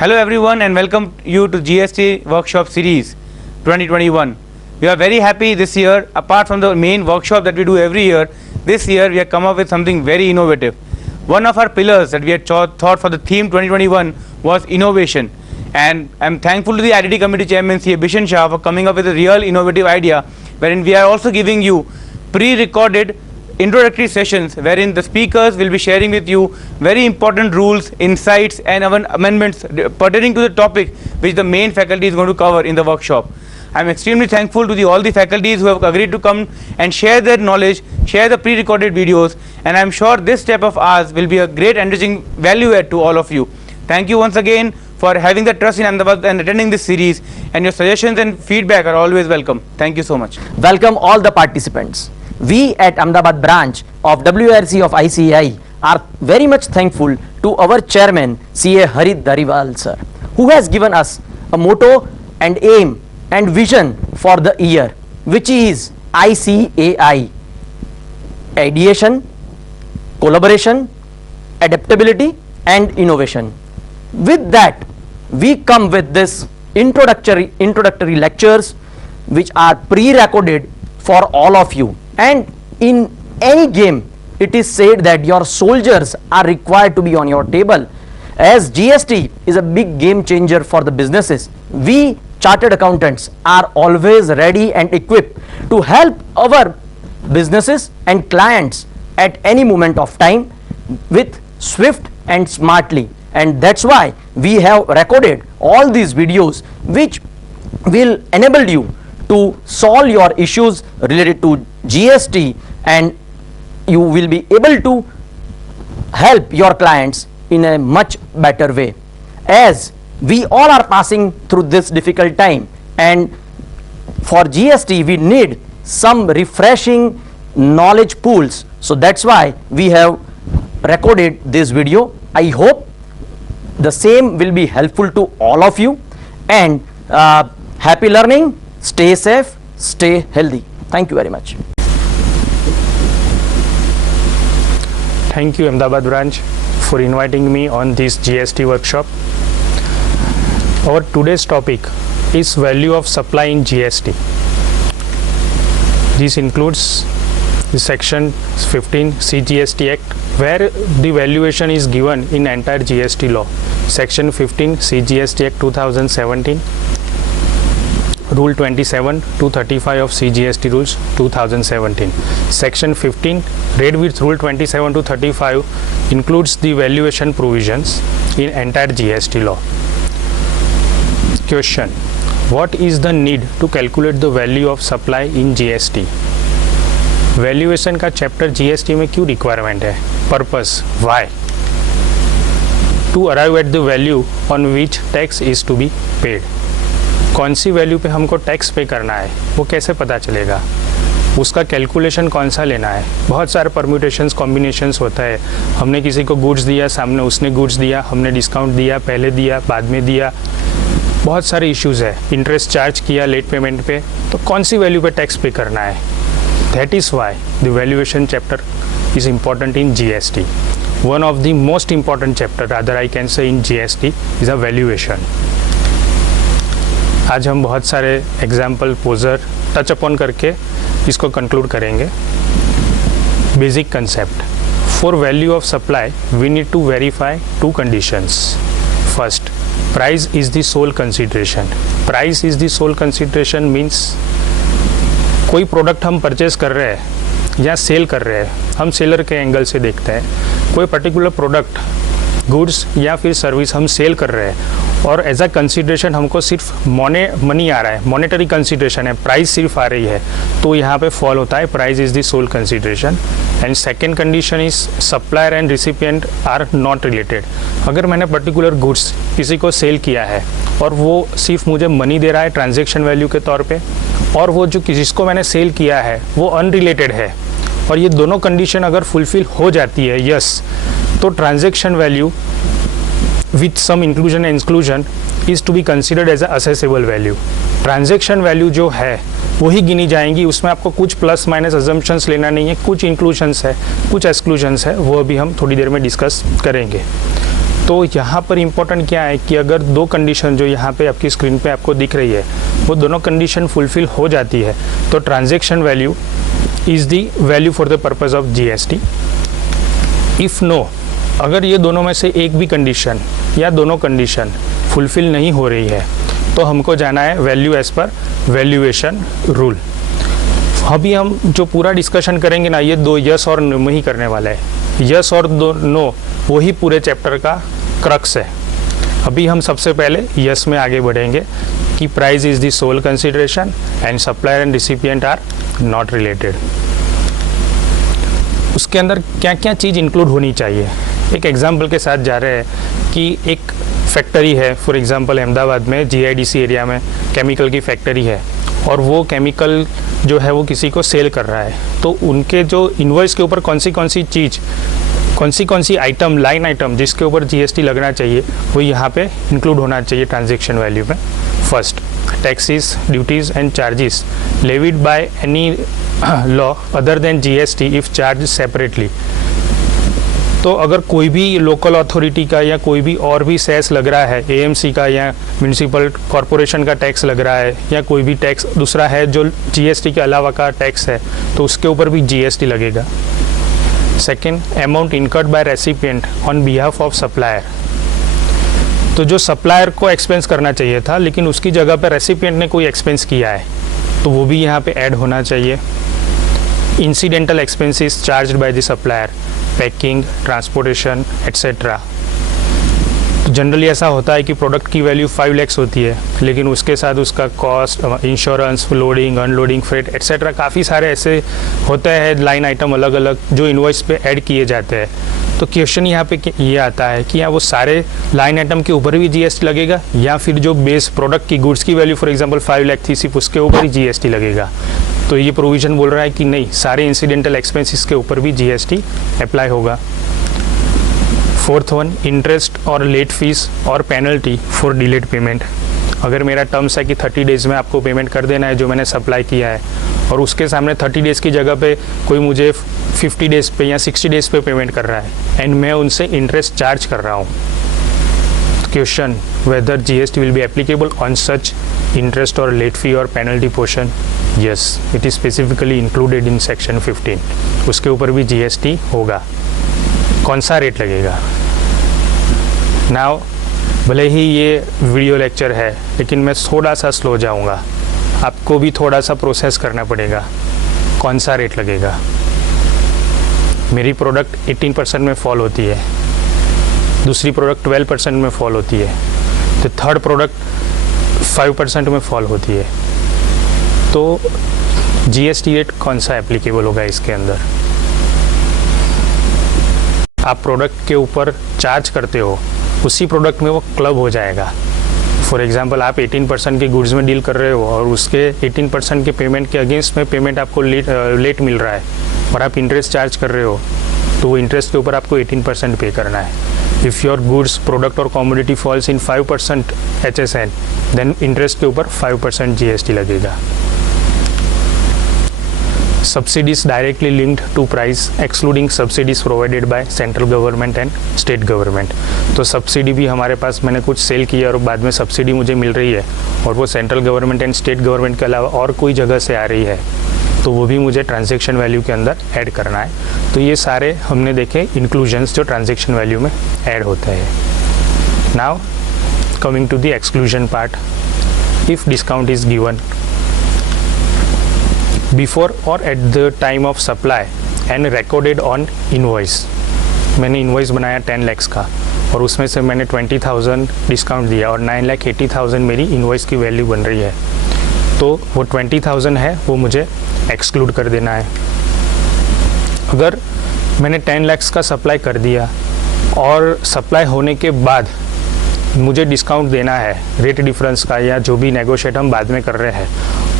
Hello everyone and welcome you to GST Workshop Series 2021. We are very happy this year. Apart from the main workshop that we do every year, this year we have come up with something very innovative. One of our pillars that we had thought for the theme 2021 was innovation. And I'm thankful to the IDT Committee Chairman C.A. Bishan Shah for coming up with a real innovative idea wherein we are also giving you pre-recorded introductory sessions wherein the speakers will be sharing with you very important rules, insights and amendments pertaining to the topic which the main faculty is going to cover in the workshop. I am extremely thankful to all the faculties who have agreed to come and share their knowledge, share the pre-recorded videos, and I am sure this step of ours will be a great enriching value add to all of you. Thank you once again for having the trust in Ahmedabad and attending this series, and your suggestions and feedback are always welcome. Thank you so much. Welcome all the participants. We at Ahmedabad branch of WRC of ICAI are very much thankful to our chairman CA Harit Dhariwal sir, who has given us a motto and aim and vision for the year, which is ICAI: ideation, collaboration, adaptability and innovation. With that, we come with this introductory lectures which are pre-recorded for all of you. And in any game, it is said that your soldiers are required to be on your table. As GST is a big game changer for the businesses, we chartered accountants are always ready and equipped to help our businesses and clients at any moment of time with swift and smartly. And that's why we have recorded all these videos which will enable you to solve your issues related to GST, and you will be able to help your clients in a much better way, as we all are passing through this difficult time, and for GST we need some refreshing knowledge pools. So that's why we have recorded this video. I hope the same will be helpful to all of you, and happy learning. Stay safe, stay healthy. Thank you very much. Thank you Ahmedabad branch for inviting me on this GST workshop. Our today's topic is value of supply in GST. This includes the section 15 CGST Act, where the valuation is given in entire GST law. Section 15 CGST Act 2017, Rule 27 to 35 of CGST Rules 2017. Section 15 read with Rule 27 to 35 includes the valuation provisions in entire GST law. Question: what is the need to calculate the value of supply in GST? Valuation का chapter GST में क्यों requirement है? Purpose, why? To arrive at the value on which tax is to be paid. कौन सी value पे हमको tax पे करना है वो कैसे पता चलेगा? उसका कैलकुलेशन कौन सा लेना है? बहुत सारे परम्यूटेशंस कॉम्बिनेशंस होता है. हमने किसी को गुड्स दिया, सामने उसने गुड्स दिया, हमने डिस्काउंट दिया, पहले दिया, बाद में दिया, बहुत सारे इश्यूज़ है. इंटरेस्ट चार्ज किया लेट पेमेंट पे, तो कौन सी वैल्यू पे टैक्स पे करना है? That is why the valuation chapter is important in GST. One of the most important chapter, rather I can say, in GST is a valuation. आज हम बहुत सारे एग्जाम्पल पोजर टच अपॉन करके इसको कंक्लूड करेंगे. Basic concept: for value of supply we need to verify two conditions. First, price is the sole consideration. Price is the sole consideration means कोई product हम purchase कर रहे हैं या सेल कर रहे हैं, हम सेलर के एंगल से देखते हैं. कोई पर्टिकुलर प्रोडक्ट, गुड्स या फिर सर्विस हम सेल कर रहे हैं और एज अ कंसिडरेशन हमको सिर्फ मनी आ रहा है, मॉनेटरी कंसिडरेशन है, प्राइस सिर्फ आ रही है, तो यहाँ पे फॉल होता है price is the sole consideration. And second condition is supplier and recipient are not related. अगर मैंने पर्टिकुलर गुड्स किसी को सेल किया है और वो सिर्फ मुझे मनी दे रहा है ट्रांजेक्शन वैल्यू के तौर पे, और वो जो जिसको मैंने सेल किया है वो अनरिलेटेड है, और ये दोनों कंडीशन अगर फुलफिल हो जाती है, यस, तो transaction value with some inclusion and exclusion is to be considered as a assessable value. Transaction value जो है वही गिनी जाएंगी, उसमें आपको कुछ प्लस माइनस अजम्पशंस लेना नहीं है, कुछ इंक्लूजन्स है, कुछ एक्सक्लूजन्स है, वो अभी हम थोड़ी देर में डिस्कस करेंगे. तो यहाँ पर इम्पोर्टेंट क्या है कि अगर दो कंडीशन जो यहाँ पे आपकी स्क्रीन पे आपको दिख रही है वो दोनों कंडीशन फुलफिल हो जाती है तो transaction value is the value for the purpose of GST। If no, अगर ये दोनों में से एक भी कंडीशन या दोनों कंडीशन फुलफिल नहीं हो रही है तो हमको जाना है value as per valuation rule. अभी हम जो पूरा डिस्कशन करेंगे ना ये दो यस और नो में ही करने वाला है। यस और नो वही पूरे चैप्टर का क्रक्स है। अभी हम सबसे पहले यस में आगे बढ़ेंगे कि price is the sole consideration and supplier and recipient are not related. उसके अंदर क्या क्या चीज़ इंक्लूड होनी चाहिए, एक एग्जांपल के साथ जा रहे हैं कि एक फैक्ट्री है, फॉर एग्जांपल अहमदाबाद में GIDC एरिया में केमिकल की फैक्ट्री है और वो केमिकल जो है वो किसी को सेल कर रहा है, तो उनके जो इन्वॉइस के ऊपर कौन सी चीज़ कौन सी आइटम, लाइन आइटम जिसके ऊपर GST लगना चाहिए वो यहाँ पे इंक्लूड होना चाहिए ट्रांजैक्शन वैल्यू में। First, taxes, duties and charges levied by any law other than GST if charge separately. तो अगर कोई भी लोकल अथॉरिटी का या कोई भी और भी सेस लग रहा है, AMC का या म्यूनिसिपल कॉरपोरेशन का टैक्स लग रहा है या कोई भी टैक्स दूसरा है जो GST के अलावा का टैक्स है, तो उसके ऊपर भी GST लगेगा। Second, amount incurred by recipient on behalf of supplier. तो जो सप्लायर को एक्सपेंस करना चाहिए था लेकिन उसकी जगह पर रेसिपिएंट ने कोई एक्सपेंस किया है तो वो भी यहाँ पे ऐड होना चाहिए। Incidental expenses charged by the supplier, packing, transportation etcetera. तो जनरली ऐसा होता है कि प्रोडक्ट की वैल्यू 5 लाख होती है लेकिन उसके साथ उसका cost, insurance, loading, unloading, freight etcetera काफ़ी सारे ऐसे होते हैं लाइन आइटम अलग अलग जो इन्वॉइस पे ऐड किए जाते हैं। तो क्वेश्चन यहाँ पे ये आता है कि यहाँ वो सारे लाइन आइटम के ऊपर भी GST लगेगा या फिर जो बेस प्रोडक्ट की गुड्स की वैल्यू फॉर एग्जांपल 5 लाख थी सिर्फ उसके ऊपर ही GST लगेगा। तो ये प्रोविज़न बोल रहा है कि नहीं, सारे इंसिडेंटल एक्सपेंसेस के ऊपर भी GST अप्लाई होगा। फोर्थ वन, इंटरेस्ट और लेट फीस और पेनल्टी फॉर डिलेड पेमेंट। अगर मेरा टर्म्स है कि 30 डेज़ में आपको पेमेंट कर देना है जो मैंने सप्लाई किया है और उसके सामने 30 डेज़ की जगह पे कोई मुझे 50 डेज़ पे या 60 डेज़ पे पेमेंट कर रहा है एंड मैं उनसे इंटरेस्ट चार्ज कर रहा हूँ। Question, whether GST will be applicable on such interest और लेट फी और penalty portion. Yes, it is specifically included in section 15। उसके ऊपर भी GST होगा। कौन सा रेट लगेगा? नाउ भले ही ये वीडियो लेक्चर है लेकिन मैं थोड़ा सा स्लो जाऊंगा, आपको भी थोड़ा सा प्रोसेस करना पड़ेगा। कौन सा रेट लगेगा? मेरी प्रोडक्ट 18% में फॉल होती है, दूसरी प्रोडक्ट 12% में फॉल होती है, तो थर्ड प्रोडक्ट 5% में फॉल होती है, तो GST रेट कौन सा एप्लीकेबल होगा इसके अंदर? आप प्रोडक्ट के ऊपर चार्ज करते हो उसी प्रोडक्ट में वो क्लब हो जाएगा। फॉर एग्जांपल आप 18% के गुड्स में डील कर रहे हो और उसके 18% के पेमेंट के अगेंस्ट में पेमेंट आपको लेट मिल रहा है और आप इंटरेस्ट चार्ज कर रहे हो तो वो इंटरेस्ट के ऊपर आपको 18% पे करना है। इफ़ योर गुड्स, प्रोडक्ट और commodity falls in 5% HSN then interest के ऊपर 5% GST लगेगा। Subsidies directly linked to price excluding subsidies provided by central government and state government। तो सब्सिडी भी हमारे पास, मैंने कुछ सेल किया और बाद में सब्सिडी मुझे मिल रही है और वो central government and state government के अलावा और कोई जगह से आ रही है तो वो भी मुझे ट्रांजैक्शन वैल्यू के अंदर ऐड करना है। तो ये सारे हमने देखे इंक्लूजन्स जो ट्रांजैक्शन वैल्यू में ऐड होते हैं। Now coming to the exclusion part, if discount is given before और at the time of supply and recorded on invoice. मैंने इनवॉइस बनाया 10 लाख का और उसमें से मैंने 20,000 डिस्काउंट दिया और 9,80,000 मेरी इनवॉइस की वैल्यू बन रही है, तो वो 20,000 है वो मुझे एक्सक्लूड कर देना है। अगर मैंने 10 लाख का सप्लाई कर दिया और सप्लाई होने के बाद मुझे डिस्काउंट देना है रेट डिफरेंस का या जो भी नेगोशिएट हम बाद में कर रहे हैं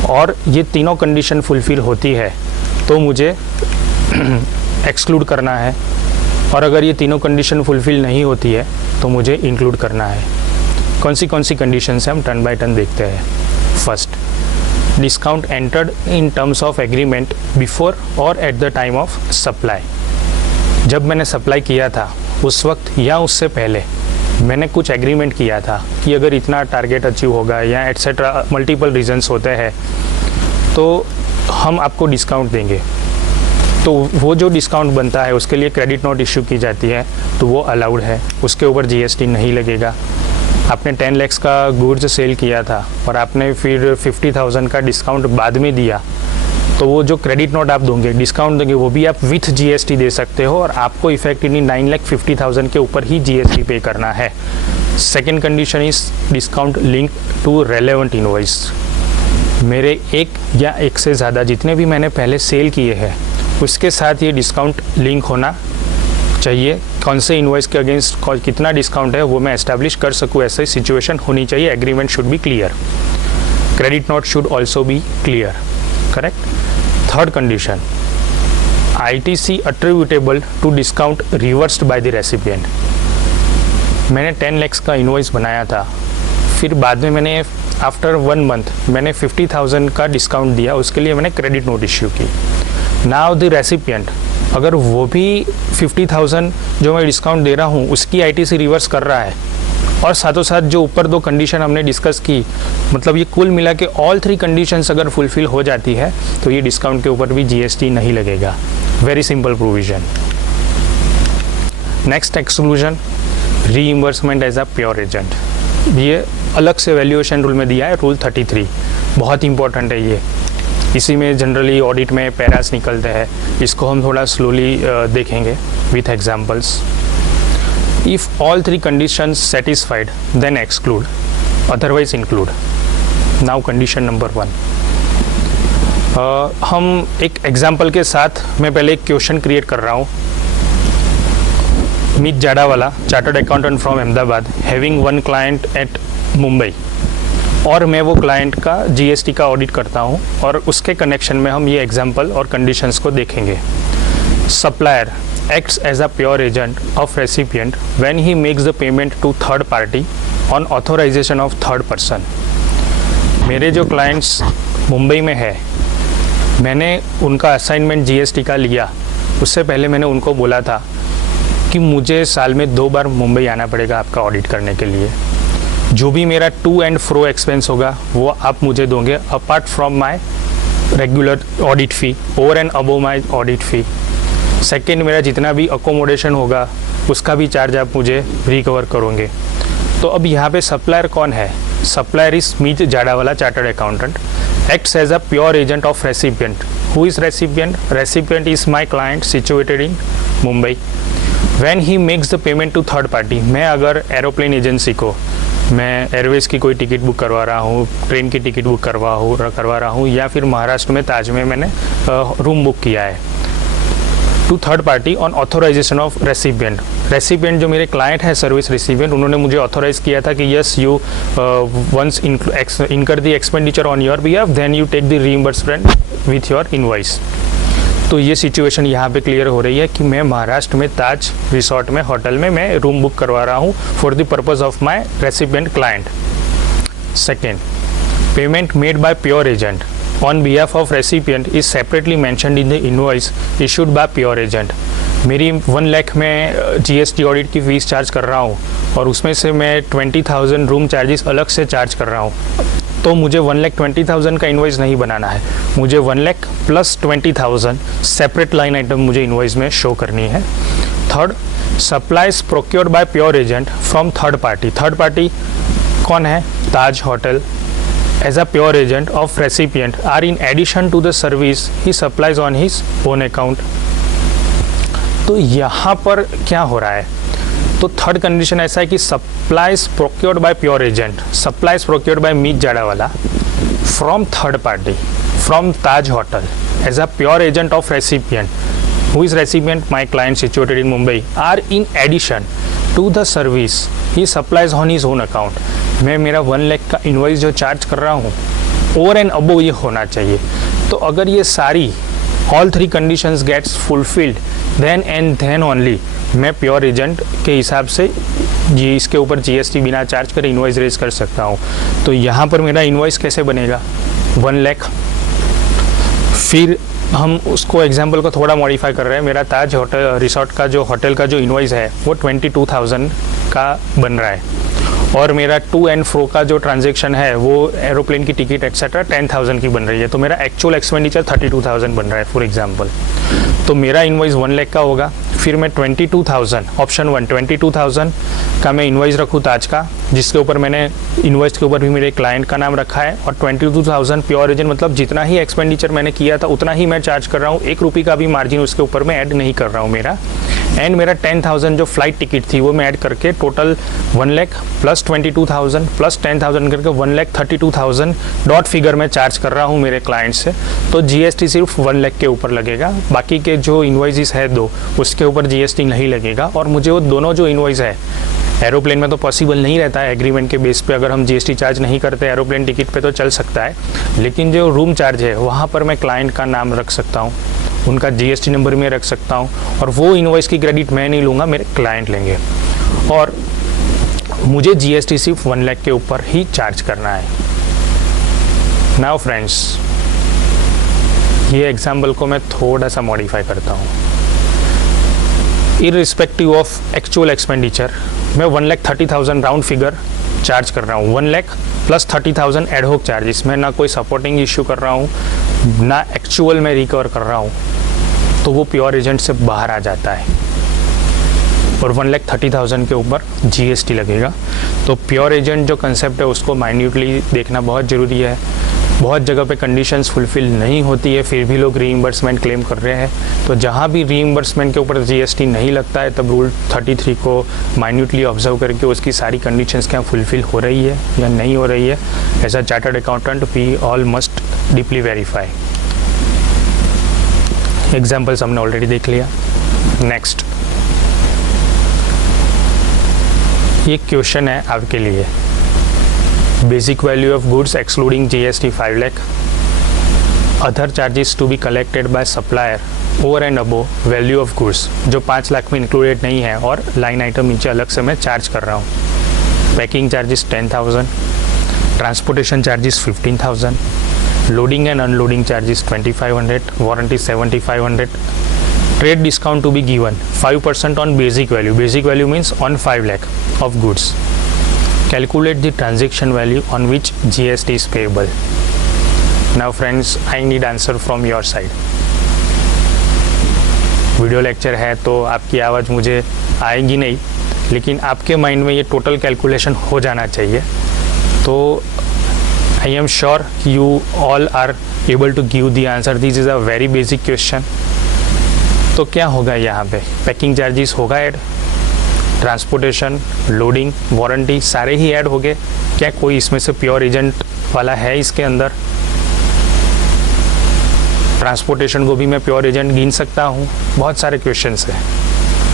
और ये तीनों कंडीशन फुलफिल होती है तो मुझे एक्सक्लूड करना है, और अगर ये तीनों कंडीशन फुलफिल नहीं होती है तो मुझे इंक्लूड करना है। कौन सी कंडीशन से हम टर्न बाय टर्न देखते हैं। First, discount entered in terms of agreement before और at the time of supply. जब मैंने सप्लाई किया था उस वक्त या उससे पहले मैंने कुछ एग्रीमेंट किया था कि अगर इतना टारगेट अचीव होगा या एट्सेट्रा मल्टीपल रीजंस होते हैं तो हम आपको डिस्काउंट देंगे। तो वो जो डिस्काउंट बनता है उसके लिए क्रेडिट नोट इशू की जाती है, तो वो अलाउड है, उसके ऊपर जीएसटी नहीं लगेगा। आपने 10 लाख का गुड्स सेल किया था और आपने फिर 50,000 का डिस्काउंट बाद में दिया, तो वो जो क्रेडिट नोट आप दोगे, डिस्काउंट देंगे, वो भी आप विथ जीएसटी दे सकते हो और आपको इफेक्टिवली 9,50,000 के ऊपर ही जीएसटी पे करना है। Second condition is discount link to relevant invoice. मेरे एक या एक से ज़्यादा जितने भी मैंने पहले सेल किए हैं उसके साथ ये डिस्काउंट लिंक होना चाहिए। कौन से इनवॉइस के अगेंस्ट कितना डिस्काउंट है वो मैं एस्टैब्लिश कर सकूँ, ऐसी सिचुएशन होनी चाहिए। Agreement should be clear, credit note should also be clear, correct. Third condition, ITC attributable to discount reversed by the recipient. मैंने 10 लाख का इनवॉइस बनाया था, फिर बाद में मैंने आफ्टर 1 मंथ मैंने 50,000 का डिस्काउंट दिया, उसके लिए मैंने क्रेडिट नोट इश्यू की। नाउ द रेसिपिएंट अगर वो भी 50,000 जो मैं डिस्काउंट दे रहा हूँ उसकी ITC रिवर्स कर रहा है और साथों साथ जो ऊपर 2 कंडीशन हमने डिस्कस की, मतलब ये कुल मिला के ऑल 3 कंडीशंस अगर फुलफिल हो जाती है तो ये डिस्काउंट के ऊपर भी जीएसटी नहीं लगेगा। Very simple provision. Next exclusion, reimbursement as a pure agent. ये अलग से वैल्यूएशन रूल में दिया है, रूल 33, बहुत इंपॉर्टेंट है ये। इसी में जनरली ऑडिट में पैरास निकलते हैं, इसको हम थोड़ा स्लोली देखेंगे with examples. If all 3 conditions satisfied then exclude, otherwise include. Now condition number 1, हम एक एग्जांपल के साथ मैं पहले एक क्वेश्चन क्रिएट कर रहा हूँ। Meet Jadawala, chartered accountant from Ahmedabad, having 1 client at Mumbai, और मैं वो क्लाइंट का जीएसटी का ऑडिट करता हूँ और उसके कनेक्शन में हम ये एग्जांपल और कंडीशंस को देखेंगे। Supplier acts as a pure agent of recipient when he makes the payment to third party on authorization of third person। मेरे जो क्लाइंट्स मुंबई में है, मैंने उनका असाइनमेंट जीएसटी का लिया, उससे पहले मैंने उनको बोला था कि मुझे साल में 2 बार मुंबई आना पड़ेगा आपका ऑडिट करने के लिए। जो भी मेरा टू एंड फ्रो एक्सपेंस होगा वो आप मुझे दोगे apart from my regular audit fee, over and above my audit fee. Second, मेरा जितना भी अकोमोडेशन होगा उसका भी चार्ज आप मुझे रिकवर करोगे। तो अब यहाँ पे सप्लायर कौन है? Supplier is Meet Jadawala, chartered accountant, acts as a pure agent of recipient. Who is recipient? Recipient is my client situated in Mumbai. When he makes the payment to third party, मैं अगर एरोप्लेन एजेंसी को, मैं Airways की कोई ticket book करवा रहा हूँ, train की टिकट बुक करवा रहा हूँ, या फिर महाराष्ट्र में ताज में मैंने रूम बुक किया है, to third party on authorisation of recipient. Recipient जो मेरे क्लाइंट है, सर्विस रेसिपिएंट, उन्होंने मुझे ऑथोराइज किया था कि yes you once incur the expenditure on your behalf, then you take the reimbursement with your invoice. तो ये सिचुएशन यहाँ पे क्लियर हो रही है कि मैं महाराष्ट्र में ताज रिसोर्ट में, होटल में मैं रूम बुक करवा रहा हूँ for the purpose of my recipient client. Second, payment made by pure agent on behalf of recipient is separately mentioned in the invoice issued by pure agent। मेरी 1 लाख में GST audit की fees charge कर रहा हूँ और उसमें से मैं 20,000 रूम चार्जेस अलग से चार्ज कर रहा हूँ, तो मुझे 1,20,000 का इन्वॉइस नहीं बनाना है, मुझे 1 lakh plus 20,000 separate line item मुझे इन्वॉइस में शो करनी है। Third, supplies procured by pure agent from third party. Third party कौन है? ताज hotel as a pure agent of recipient are in addition to the service he supplies on his own account। तो यहाँ पर क्या हो रहा है? तो थर्ड कंडीशन ऐसा है कि supplies procured by pure agent, supplies procured by Meet Jadawala from third party from Taj hotel as a pure agent of recipient, who is recipient my client situated in Mumbai, are in addition to the service he supplies on his own account। मैं मेरा 1 लाख का invoice जो charge कर रहा हूँ over and above ये होना चाहिए। तो अगर ये सारी all 3 conditions gets fulfilled then and then only मैं प्योर एजेंट के हिसाब से ये इसके ऊपर जीएसटी बिना चार्ज करे इन्वॉइस रेज कर सकता हूँ। तो यहाँ पर मेरा इन्वॉइस कैसे बनेगा? 1 लाख, फिर हम उसको एग्जाम्पल को थोड़ा मॉडिफाई कर रहे हैं। मेरा ताज होटल रिसोर्ट का जो होटल का जो इनवॉइस है वो 22,000 का बन रहा है, और मेरा टू एंड फ्रो का जो ट्रांजेक्शन है वो एरोप्लेन की टिकट एक्सेट्रा 10,000 की बन रही है, तो मेरा एक्चुअल एक्सपेंडिचर 32,000 बन रहा है फॉर एग्जांपल। तो मेरा इनवॉइस 1 लाख का होगा, फिर मैं 22,000 ऑप्शन 1 22,000 का मैं इनवॉइस रखूँ ताज का, जिसके ऊपर मैंने इनवॉइस के ऊपर भी मेरे क्लाइंट का नाम रखा है, और 22,000 प्योर एजेंट मतलब जितना ही एक्सपेंडिचर मैंने किया था उतना ही मैं चार्ज कर रहा हूँ, 1 रुपये का भी मार्जिन उसके ऊपर मैं ऐड नहीं कर रहा हूँ मेरा। एंड मेरा 10,000 जो फ्लाइट टिकट थी वो मैं ऐड करके टोटल 1 लाख प्लस 22,000 प्लस 10,000 करके 1,32,000 डॉट फिगर में चार्ज कर रहा हूँ मेरे क्लाइंट से। तो जीएसटी सिर्फ 1 लाख के ऊपर लगेगा, बाकी के जो इनवॉइसेस है 2 उसके ऊपर जीएसटी नहीं लगेगा। और मुझे वो दोनों जो इनवॉइस है, एरोप्लेन में तो पॉसिबल नहीं रहता है, एग्रीमेंट के बेस पे अगर हम जीएसटी चार्ज नहीं करते एरोप्लेन टिकट पे तो चल सकता है, लेकिन जो रूम चार्ज है वहाँ पर मैं क्लाइंट का नाम रख सकता हूँ, उनका जीएसटी नंबर में रख सकता हूँ, और वो इनवॉइस की क्रेडिट मैं नहीं लूँगा, मेरे क्लाइंट लेंगे, और मुझे जीएसटी सिर्फ 1 लाख के ऊपर ही चार्ज करना है। नाउ फ्रेंड्स, ये एग्जाम्पल को मैं थोड़ा सा मॉडिफाई करता हूँ। इररिस्पेक्टिव ऑफ एक्चुअल एक्सपेंडिचर मैं 1,30,000 राउंड फिगर चार्ज कर रहा हूँ, 1 लाख प्लस 30,000 एडहोक चार्जेस, मैं ना कोई सपोर्टिंग इशू कर रहा हूँ ना एक्चुअल में रिकवर कर रहा हूँ, तो वो प्योर एजेंट से बाहर आ जाता है, और 1,30,000 के ऊपर जीएसटी लगेगा। तो प्योर एजेंट जो कंसेप्ट है उसको माइन्यूटली देखना बहुत ज़रूरी है। बहुत जगह पे कंडीशंस फुलफिल नहीं होती है, फिर भी लोग रीइंबर्समेंट क्लेम कर रहे हैं। तो जहाँ भी रीइंबर्समेंट के ऊपर जीएसटी नहीं लगता है, तब रूल 33 को माइन्यूटली ऑब्जर्व करके उसकी सारी कंडीशंस क्या फुलफिल हो रही है या नहीं हो रही है, as a chartered accountant we all must deeply verify. Examples हमने ऑलरेडी देख लिया। नेक्स्ट, ये क्वेश्चन है आपके लिए, basic value of goods excluding GST 5 lakh, other charges to be collected by supplier over and above value of goods, जो 5 लाख में included नहीं है और लाइन आइटम नीचे अलग से मैं चार्ज कर रहा हूँ। Packing charges 10,000, transportation charges 15,000, loading and unloading charges 2,500, warranty 7,500, trade discount to be given 5% on basic value. Basic value means on 5 lakh of goods. Calculate the transaction value on which GST is payable. Now friends, I need answer from your side. Video lecture है तो आपकी आवाज़ मुझे आएगी नहीं, लेकिन आपके mind में ये टोटल कैलकुलेशन हो जाना चाहिए। तो I am sure you all are able to give the answer. This is a very basic question. तो क्या होगा यहाँ पे, पैकिंग चार्जेस होगा ऐड, ट्रांसपोर्टेशन, लोडिंग, वारंटी सारे ही ऐड हो गए क्या? कोई इसमें से प्योर एजेंट वाला है इसके अंदर? ट्रांसपोर्टेशन को भी मैं प्योर एजेंट गिन सकता हूँ? बहुत सारे क्वेश्चंस हैं,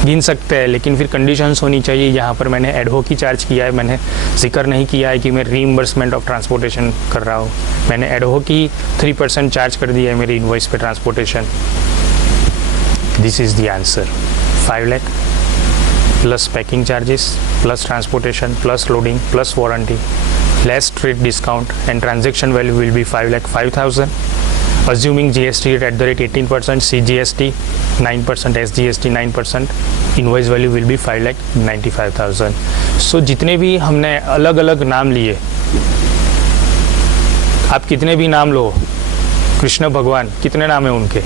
गिन सकते हैं, लेकिन फिर कंडीशंस होनी चाहिए। यहाँ पर मैंने एडहोक ही चार्ज किया है, मैंने जिक्र नहीं किया है कि मैं रीइंबर्समेंट ऑफ ट्रांसपोर्टेशन कर रहा हूँ। मैंने एडहोक ही 3% चार्ज कर दिया है मेरी इनवॉइस पे transportation. This is the answer, 5 lakh plus packing charges plus transportation plus loading plus warranty less trade discount, and transaction value will be 5,05,000, assuming GST rate at the rate 18%, CGST 9%, SGST 9%, invoice value will be 5,95,000. So जितने भी हमने अलग अलग नाम लिए, आप कितने भी नाम लो, कृष्ण भगवान कितने नाम है उनके,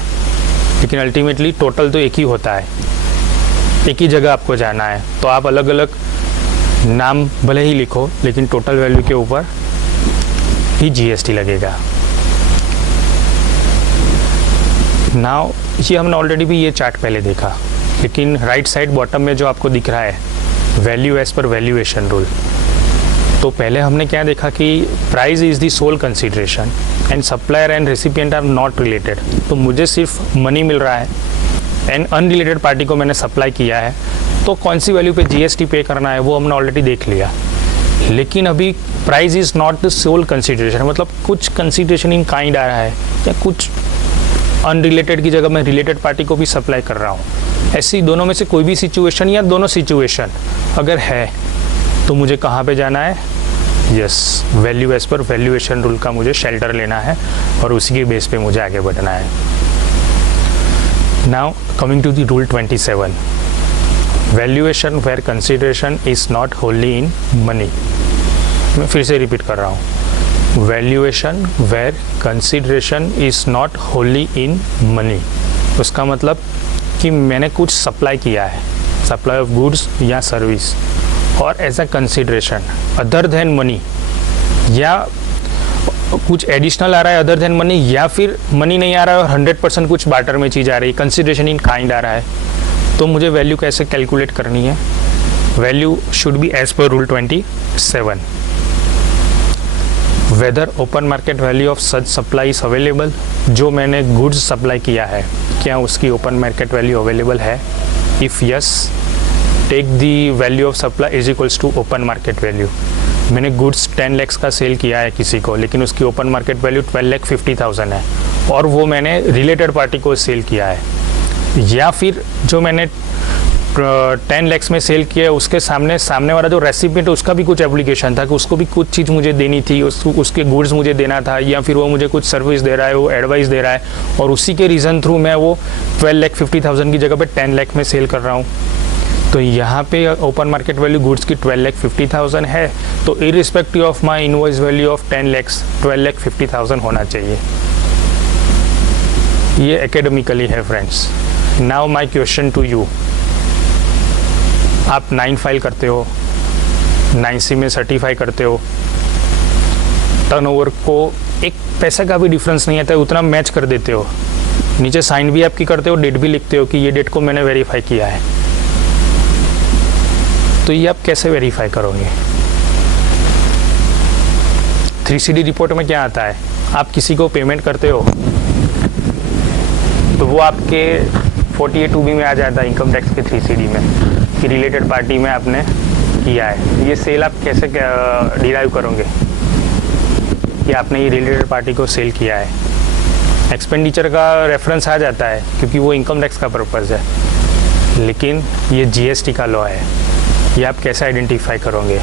लेकिन अल्टीमेटली टोटल तो एक ही होता है, एक ही जगह आपको जाना है। तो आप अलग अलग नाम भले ही लिखो, लेकिन टोटल वैल्यू के ऊपर ही जीएसटी लगेगा। नाउ ये हमने ऑलरेडी भी ये चार्ट पहले देखा, लेकिन राइट साइड बॉटम में जो आपको दिख रहा है value as per valuation rule, तो पहले हमने क्या देखा कि price is the sole consideration and supplier and recipient are not related. तो मुझे सिर्फ मनी मिल रहा है एंड अनरिलेटेड पार्टी को मैंने सप्लाई किया है, तो कौन सी वैल्यू पे जीएसटी पे करना है वो हमने ऑलरेडी देख लिया। लेकिन अभी price is not the sole consideration, मतलब कुछ कंसिडरेशन इन काइंड आ रहा है या कुछ अनरिलेटेड की जगह मैं रिलेटेड पार्टी को भी सप्लाई कर रहा हूँ। ऐसी दोनों में से कोई भी सिचुएशन या दोनों सिचुएशन अगर है तो मुझे कहाँ पे जाना है? Yes, value as per valuation rule का मुझे शेल्टर लेना है और उसी के बेस पे मुझे आगे बढ़ना है। Now coming to the rule 27, valuation where consideration is not wholly in money. मैं फिर से रिपीट कर रहा हूँ, valuation where consideration is not wholly in money. उसका मतलब कि मैंने कुछ सप्लाई किया है, सप्लाई ऑफ गुड्स या सर्विस, और as a consideration other than money, या कुछ एडिशनल आ रहा है अदर देन मनी, या फिर मनी नहीं आ रहा है और 100% कुछ बार्टर में चीज़ आ रही है, कंसिडरेशन इन काइंड आ रहा है, तो मुझे वैल्यू कैसे कैलकुलेट करनी है? Value should be as per rule 27। Whether open market value of such supply is available, जो मैंने गुड्स सप्लाई किया है क्या उसकी ओपन मार्केट वैल्यू अवेलेबल है? If yes, take the value of supply is equals to open market value. मैंने goods 10 lakh का sale किया है किसी को, लेकिन उसकी ओपन मार्केट वैल्यू 12,50,000 है, और वो मैंने रिलेटेड पार्टी को सेल किया है। या फिर जो मैंने 10 लाख में सेल किया है उसके सामने वाला जो रेसिपिएंट है उसका भी कुछ एप्लीकेशन था कि उसको भी कुछ चीज़ मुझे देनी थी, उसके गुड्स मुझे देना था, या फिर वो मुझे कुछ सर्विस दे रहा है, वो एडवाइस दे रहा है, और उसी के रीज़न थ्रू मैं वो 12,50,000 की जगह पे 10 लाख में सेल कर रहा हूँ। तो यहाँ पे ओपन मार्केट वैल्यू गुड्स की 12,50,000 है, तो irrespective of my invoice value of 10 lakh 12,50,000 होना चाहिए। ये एकेडमिकली है friends. Now my question to you, आप 9 फाइल करते हो, 9C में सर्टिफाई करते हो, टर्नओवर को एक पैसे का भी डिफरेंस नहीं आता है, उतना मैच कर देते हो, नीचे साइन भी आपकी करते हो, डेट भी लिखते हो कि ये डेट को मैंने वेरीफाई किया है, तो ये आप कैसे वेरीफाई करोगे? 3CD रिपोर्ट में क्या आता है? आप किसी को पेमेंट करते हो तो वो आपके 48(2)B में आ जाता है, इनकम टैक्स के 3CD में, कि रिलेटेड पार्टी में आपने किया है। ये सेल आप कैसे डिराइव करोगे कि आपने ये रिलेटेड पार्टी को सेल किया है? एक्सपेंडिचर का रेफरेंस आ जाता है क्योंकि वो इनकम टैक्स का पर्पज़ है, लेकिन ये GST का लॉ है, ये आप कैसे आइडेंटिफाई करोगे?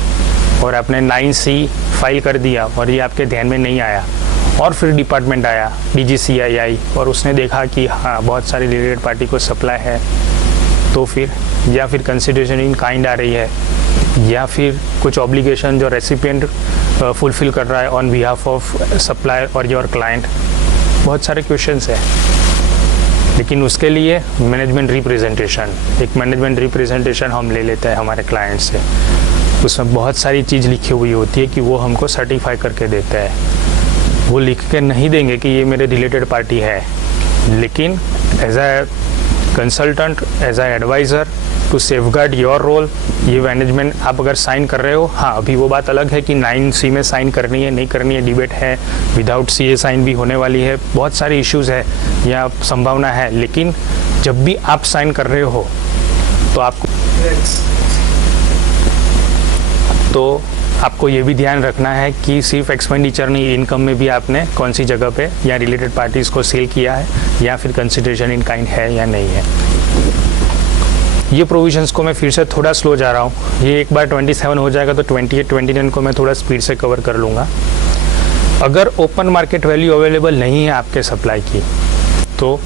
और आपने 9C फाइल कर दिया और ये आपके ध्यान में नहीं आया, और फिर डिपार्टमेंट आया DGCII और उसने देखा कि हाँ बहुत सारी रिलेटेड पार्टी को सप्लाई है, तो फिर या फिर कंसिडरेशन इन काइंड आ रही है, या फिर कुछ ऑब्लिगेशन जो रेसिपिएंट फुलफिल कर रहा है ऑन बिहाफ ऑफ सप्लायर और योर क्लाइंट, बहुत सारे क्वेश्चंस हैं। लेकिन उसके लिए मैनेजमेंट रिप्रेजेंटेशन, एक मैनेजमेंट रिप्रेजेंटेशन हम ले लेते हैं हमारे क्लाइंट से, उसमें बहुत सारी चीज़ लिखी हुई होती है कि वो हमको सर्टिफाई करके देते हैं। वो लिख के नहीं देंगे कि ये मेरे रिलेटेड पार्टी है, लेकिन as a consultant, as a adviser, to safeguard your role, ये मैनेजमेंट आप अगर साइन कर रहे हो, हाँ अभी वो बात अलग है कि 9C में साइन करनी है नहीं करनी है, डिबेट है, विदाउट CA साइन भी होने वाली है, बहुत सारे इश्यूज़ है या संभावना है, लेकिन जब भी आप साइन कर रहे हो तो आपको ये भी ध्यान रखना है कि सिर्फ एक्सपेंडिचर नहीं, इनकम में भी आपने कौन सी जगह पे या रिलेटेड पार्टीज़ को सेल किया है, या फिर कंसिडरेशन इन काइंड है या नहीं है। ये प्रोविजंस को मैं फिर से थोड़ा स्लो जा रहा हूँ, ये एक बार 27 हो जाएगा तो 28, 29 को मैं थोड़ा स्पीड से कवर कर लूँगा। अगर ओपन मार्केट वैल्यू अवेलेबल नहीं है आपके सप्लाई की, तो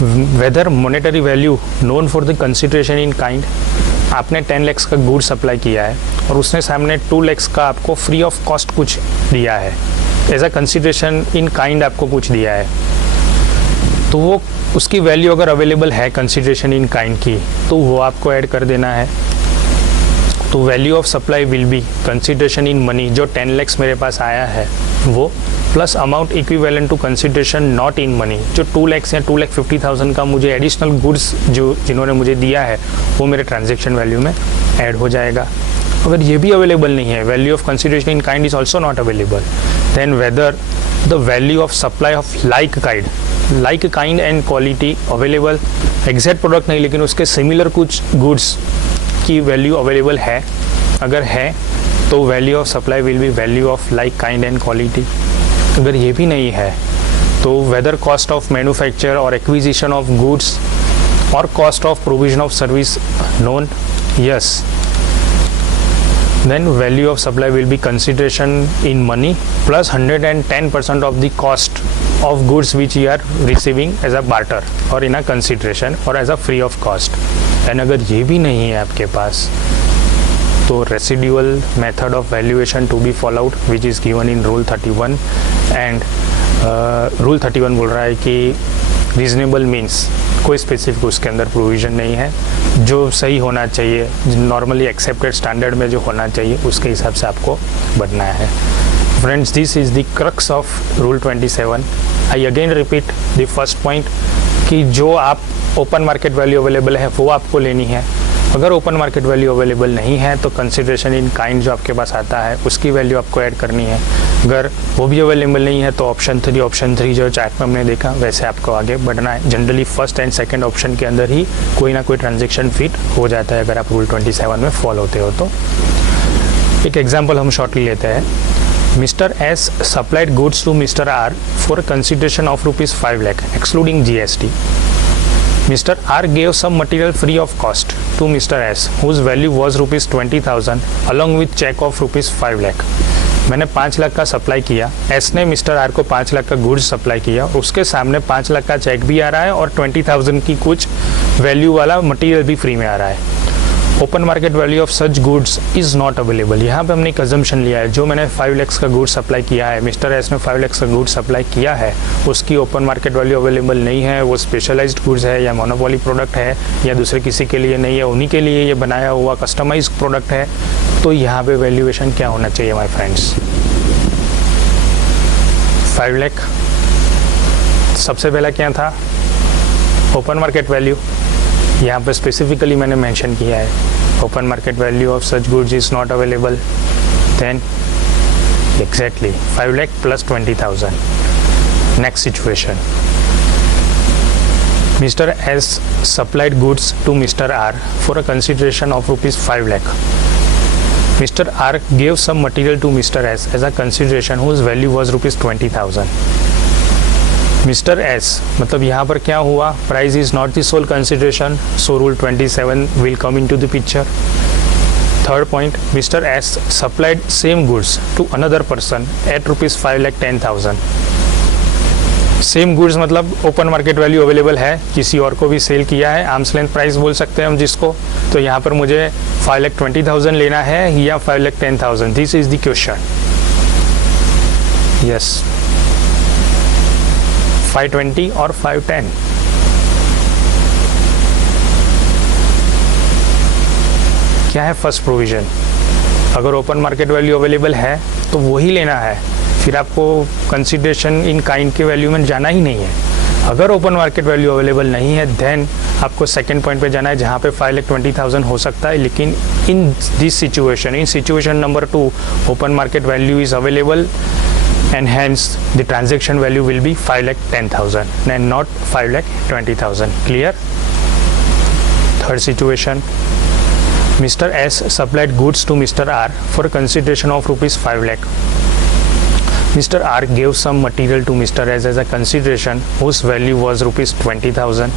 whether monetary value known for the consideration in kind, आपने 10 लाख का गुड सप्लाई किया है और उसने सामने 2 लाख का आपको फ्री ऑफ कॉस्ट कुछ दिया है, as a consideration in kind आपको कुछ दिया है, तो वो उसकी वैल्यू अगर अवेलेबल है कंसिडरेशन इन काइंड की, तो वो आपको ऐड कर देना है। तो value of supply will be consideration in money, जो 10 लाख मेरे पास आया है वो, plus amount equivalent to consideration not in money, जो 2 लाख या 2,50,000 का मुझे एडिशनल गुड्स जो जिन्होंने मुझे दिया है वो मेरे ट्रांजेक्शन वैल्यू में ऐड हो जाएगा। अगर ये भी अवेलेबल नहीं है, value of consideration in kind is also not available, then whether the value of supply of like kind and quality available, exact product नहीं लेकिन उसके सिमिलर कुछ गुड्स की वैल्यू अवेलेबल है, अगर है तो value of supply will B value of like kind and quality. अगर ये भी नहीं है तो वेदर कॉस्ट ऑफ मैन्युफैक्चर और एक्विजिशन ऑफ गुड्स और cost of provision of service known, yes then value of supply will be consideration in money plus 110% of the cost of goods which you are receiving as a barter or in a consideration or as a free of cost. and अगर ये भी नहीं है आपके पास तो residual method of valuation to be followed which is given in rule 31 and rule 31 बोल रहा है कि रीजनेबल मीन्स कोई स्पेसिफिक उसके अंदर प्रोविज़न नहीं है, जो सही होना चाहिए नॉर्मली एक्सेप्टेड स्टैंडर्ड में जो होना चाहिए उसके हिसाब से आपको बढ़ना है. Friends, this is the crux of rule 27. I again repeat the first point कि जो आप ओपन मार्केट वैल्यू अवेलेबल है वो आपको लेनी है. अगर ओपन मार्केट वैल्यू अवेलेबल नहीं है तो कंसिडरेशन इन काइंड जो आपके पास आता है उसकी वैल्यू आपको ऐड करनी है. अगर वो भी अवेलेबल नहीं है तो ऑप्शन 3 जो चार्ट में हमने देखा वैसे आपको आगे बढ़ना है. Generally first and second option के अंदर ही कोई ना कोई ट्रांजेक्शन फिट हो जाता है अगर आप रूल 27 में फॉलो होते हो तो. एक एग्जाम्पल हम शॉर्टली लेते हैं. Mr. S supplied goods to Mr. R for a consideration of ₹5 lakh excluding GST. Mr. R gave some material free of cost to Mr. S whose value was ₹20,000 along with check of ₹5 lakh. मैंने 5 लाख का supply किया, S ने mister are को 5 लाख का goods supply किया, उसके सामने 5 लाख का चेक भी आ रहा है और 20,000 की कुछ वैल्यू वाला मटेरियल भी फ्री में आ रहा है. Open market value of such goods is not available. यहाँ पे हमने एक अजम्पशन लिया है, जो मैंने 5 लाख का गुड्स सप्लाई किया है, मिस्टर एस ने 5 लाख का गुड्स सप्लाई किया है, उसकी ओपन मार्केट वैल्यू अवेलेबल नहीं है. वो स्पेशलाइज्ड गुड्स है या मोनोपोली प्रोडक्ट है या दूसरे किसी के लिए नहीं है, उन्हीं के लिए ये बनाया हुआ कस्टमाइज प्रोडक्ट है. तो यहाँ पे वैल्यूएशन क्या होना चाहिए माय फ्रेंड्स? 5 लाख. सबसे पहला क्या था? Open market value. यहाँ पे स्पेसिफिकली मैंने मेंशन किया है open market value of such goods is not available. Then exactly 5 lakh plus 20,000. Next situation, mister S supplied goods to mister R for a consideration of ₹5 lakh. Mister R gave some material to mister S as a consideration whose value was ₹20,000. Mister S मतलब यहाँ पर क्या हुआ? Price is not the sole consideration, so rule 27 will come into the picture. Third point, mister S supplied same goods to another person at ₹5,10,000. Same goods मतलब open market value available है, किसी और को भी cell किया है, arms length price बोल सकते हैं हम जिसको. तो यहाँ पर मुझे 5,20,000 लेना है या 5,10,000? This is the question. Yes, 520 और 510. क्या है फर्स्ट प्रोविजन? अगर ओपन मार्केट वैल्यू अवेलेबल है तो वही लेना है, फिर आपको कंसिडरेशन इन काइंड के वैल्यू में जाना ही नहीं है. अगर ओपन मार्केट वैल्यू अवेलेबल नहीं है देन आपको सेकंड पॉइंट पे जाना है जहाँ पे 5,20,000 हो सकता है. लेकिन in this situation, in situation number 2, open market value is available and hence the transaction value will be 5,10,000 and not 5,20,000. Clear? Third situation, Mr. S supplied goods to Mr. R for a consideration of ₹5 lakh. Mr. R gave some material to Mr. S as a consideration whose value was ₹20,000.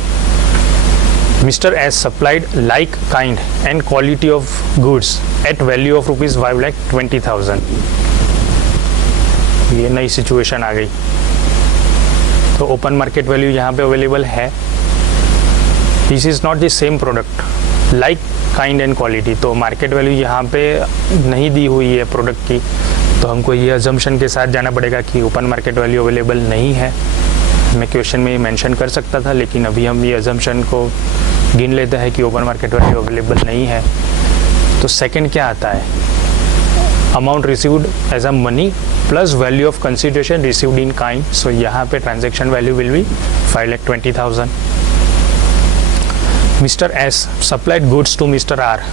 Mr. S supplied like kind and quality of goods at value of ₹5,20,000. ये नई situation आ गई. तो open market value यहाँ पे available है. This is not the same product, like kind and quality. तो market value यहाँ पे नहीं दी हुई है प्रोडक्ट की, तो हमको ये अजम्पशन के साथ जाना पड़ेगा कि ओपन मार्केट वैल्यू अवेलेबल नहीं है. मैं क्वेश्चन में मेंशन कर सकता था, लेकिन अभी हम ये अजम्पशन को गिन लेते हैं कि ओपन मार्केट वैल्यू अवेलेबल नहीं है. तो सेकेंड क्या आता है? Amount received as a money plus value of consideration received in kind. So यहाँ पे transaction value will be 5,20,000. Mister S supplied goods to mister R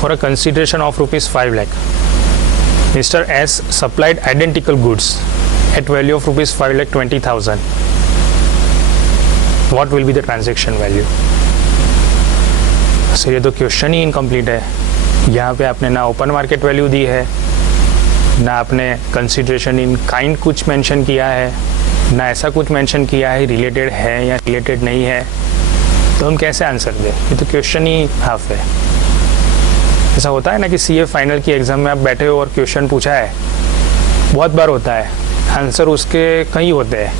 for a consideration of ₹5 lakh. Mister S supplied identical goods at value of ₹5,20,000. What will be the transaction value? So ये तो question ही incomplete है. यहाँ पे आपने ना open market value दी है, ना आपने कंसिडरेशन इन काइंड कुछ मेंशन किया है, ना ऐसा कुछ मेंशन किया है रिलेटेड है या रिलेटेड नहीं है. तो हम कैसे आंसर दें? ये तो क्वेश्चन ही हाफ है. ऐसा होता है ना कि सीए फाइनल की एग्ज़ाम में आप बैठे हो और क्वेश्चन पूछा है, बहुत बार होता है, आंसर उसके कई होते हैं,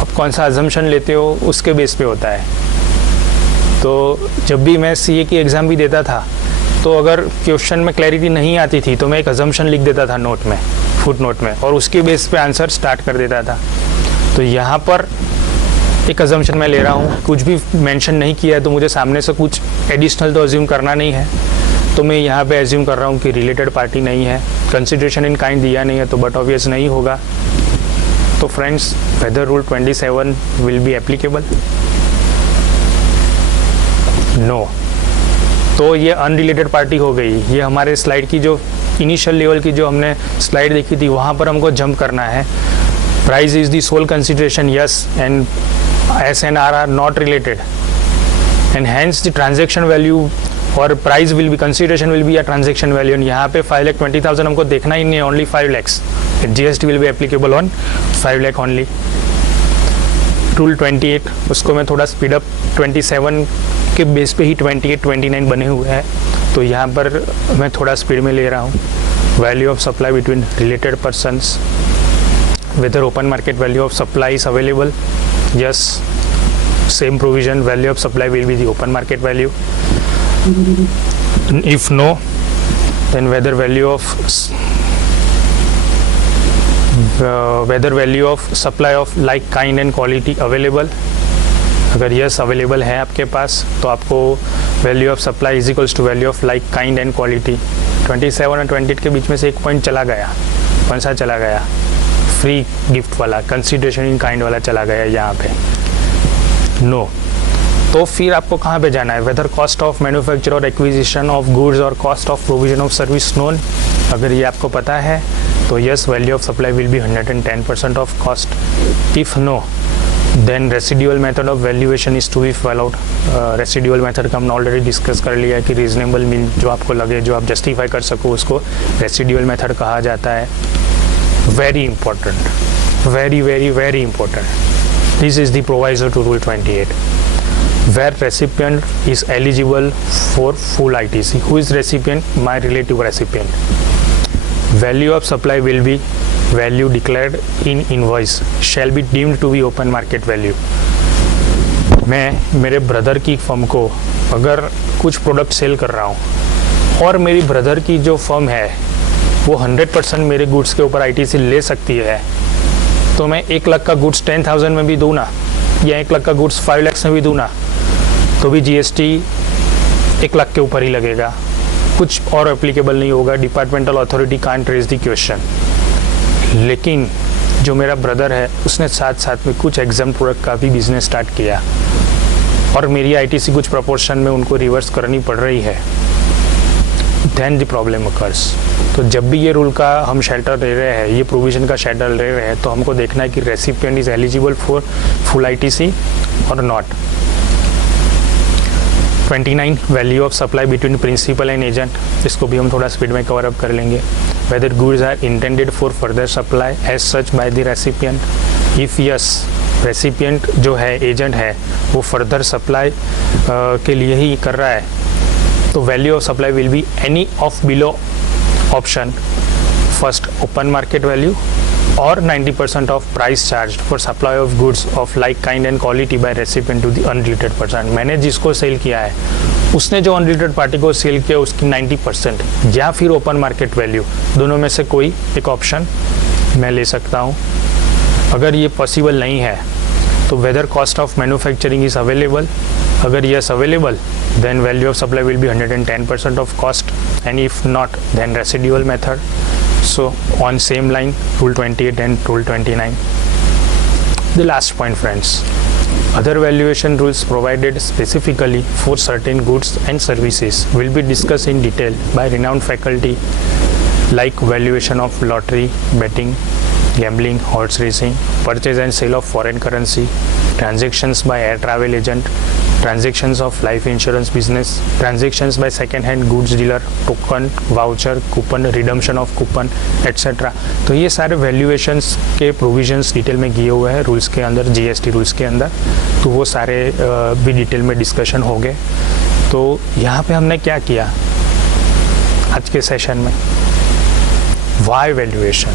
आप कौन सा अजम्पशन लेते हो उसके बेस पे होता है। तो जब भी मैं सीए की एग्ज़ाम भी देता था तो अगर क्वेश्चन में क्लैरिटी नहीं आती थी तो मैं एक अजम्पशन लिख देता था नोट में, फुट नोट में, और उसके बेस पे आंसर स्टार्ट कर देता था। तो यहाँ पर एक अजम्पशन मैं ले रहा हूँ, कुछ भी मेंशन नहीं किया है तो मुझे सामने से कुछ एडिशनल तो अज्यूम करना नहीं है, तो मैं यहाँ पे अज्यूम कर रहा हूँ कि रिलेटेड पार्टी नहीं है, कंसिडरेशन इन काइंड दिया नहीं है तो बट ऑब्वियस नहीं होगा। तो friends, whether rule 27 will be applicable? No. तो ये अनरिलेटेड पार्टी हो गई। ये हमारे स्लाइड की जो इनिशियल लेवल की जो हमने स्लाइड देखी थी वहाँ पर हमको जंप करना है। Price is the sole consideration, yes, and S and R not related, and hence the transaction value और price will be, consideration will be या ट्रांजेक्शन वैल्यू। एंड यहाँ पे 5,20,000 हमको देखना ही नहीं है, only 5 lakhs। GST will be applicable on 5 lakh only. Rule 28, उसको मैं थोड़ा स्पीड अप, 27 के बेस पे ही 28, 29 बने हुए हैं, तो यहाँ पर मैं थोड़ा स्पीड में ले रहा हूँ। Value of supply between related persons, whether open market value of supply is available, yes, same provision, value of supply will be the open market value. If no, then whether value of supply of like kind and quality available, अगर yes available है आपके पास तो आपको value of supply is equals to value of like kind and quality। 27 और 28 के बीच में से एक पॉइंट चला गया, कौन सा चला गया? फ्री गिफ्ट वाला, कंसिडरेशन इन काइंड वाला चला गया यहाँ पे, नो। तो फिर आपको कहाँ पे जाना है? वेदर कॉस्ट ऑफ मैन्युफैक्चर और एक्विजिशन ऑफ गुड्स और cost of provision of service known, अगर ये आपको पता है तो yes, value of supply will be 110% of cost. If no, then residual method of valuation is to be followed. Residual method का हमने ऑलरेडी डिस्कस कर लिया है कि रीजनेबल मीन जो आपको लगे, जो आप जस्टिफाई कर सको, उसको रेसिड्यूअल मेथड कहा जाता है। Very important, very important. This is the proviso to Rule 28, where recipient is eligible for full ITC. Who is recipient? My relative recipient. Value of supply will be value declared in invoice, shall be deemed to be open market value. मैं मेरे brother की firm को अगर कुछ product cell कर रहा हूँ और मेरी ब्रदर की जो फर्म है वो 100% मेरे गुड्स के ऊपर ITC ले सकती है, तो मैं 1 लाख का गुड्स 10,000 में भी दूँ ना, या 1 लाख का गुड्स 5 lakhs में भी दूँ ना, तो भी GST 1 लाख के ऊपर ही लगेगा, कुछ और एप्लीकेबल नहीं होगा। Departmental authority can't raise the question. लेकिन जो मेरा ब्रदर है उसने साथ साथ में कुछ एग्जाम प्रोडक्ट का भी बिजनेस स्टार्ट किया और मेरी ITC कुछ प्रोपोर्शन में उनको रिवर्स करनी पड़ रही है, देन द प्रॉब्लम अकर्स। तो जब भी ये रूल का हम शेल्टर ले रहे हैं, ये प्रोविजन का शेल्टर ले रहे हैं, तो हमको देखना है कि recipient is eligible for full ITC और not. 29, value of supply between principal and agent, इसको भी हम थोड़ा स्पीड में कवर अप कर लेंगे। Whether goods are intended for further supply as such by the recipient. If yes, recipient जो है, एजेंट है, वो फर्दर सप्लाई के लिए ही कर रहा है, तो value of supply will be any of below option, first open market value और 90% of price charge for supply of goods of like kind and quality by recipient to the unrelated person. मैंने जिसको cell किया है उसने जो unrelated party को cell किया उसकी 90% या फिर ओपन मार्केट वैल्यू, दोनों में से कोई एक ऑप्शन मैं ले सकता हूँ। अगर ये पॉसिबल नहीं है तो whether cost of manufacturing is available, अगर yes available then value of supply will be 110% of cost, and if not then residual method. So on same line, rule 28 and rule 29. The last point, friends, other valuation rules provided specifically for certain goods and services will be discussed in detail by renowned faculty, like valuation of lottery, betting, gambling, horse racing, purchase and sale of foreign currency, transactions by air travel agent, transactions of life insurance business, transactions by second hand goods dealer, token, voucher, coupon, redemption of coupon, etc. तो ये सारे valuations के provisions detail में किए हुए हैं rules के अंदर, GST रूल्स के अंदर, तो वो सारे भी डिटेल में डिस्कशन हो गए। तो यहाँ पे हमने क्या किया, आज के सेशन में, वाई वैल्यूएशन,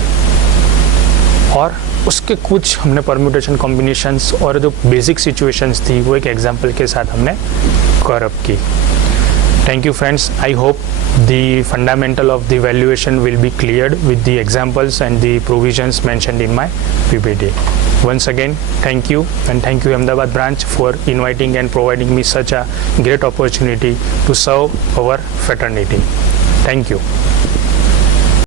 और उसके कुछ हमने परम्यूटेशन कॉम्बिनेशंस और जो बेसिक सिचुएशंस थी वो एक एग्जांपल के साथ हमने कवर अप की. Thank you friends. I hope the fundamental of the valuation will be cleared with the examples and the provisions mentioned in my PPT. Once again, thank you, and thank you Ahmedabad branch for inviting and providing me such a great opportunity to serve our fraternity. Thank you.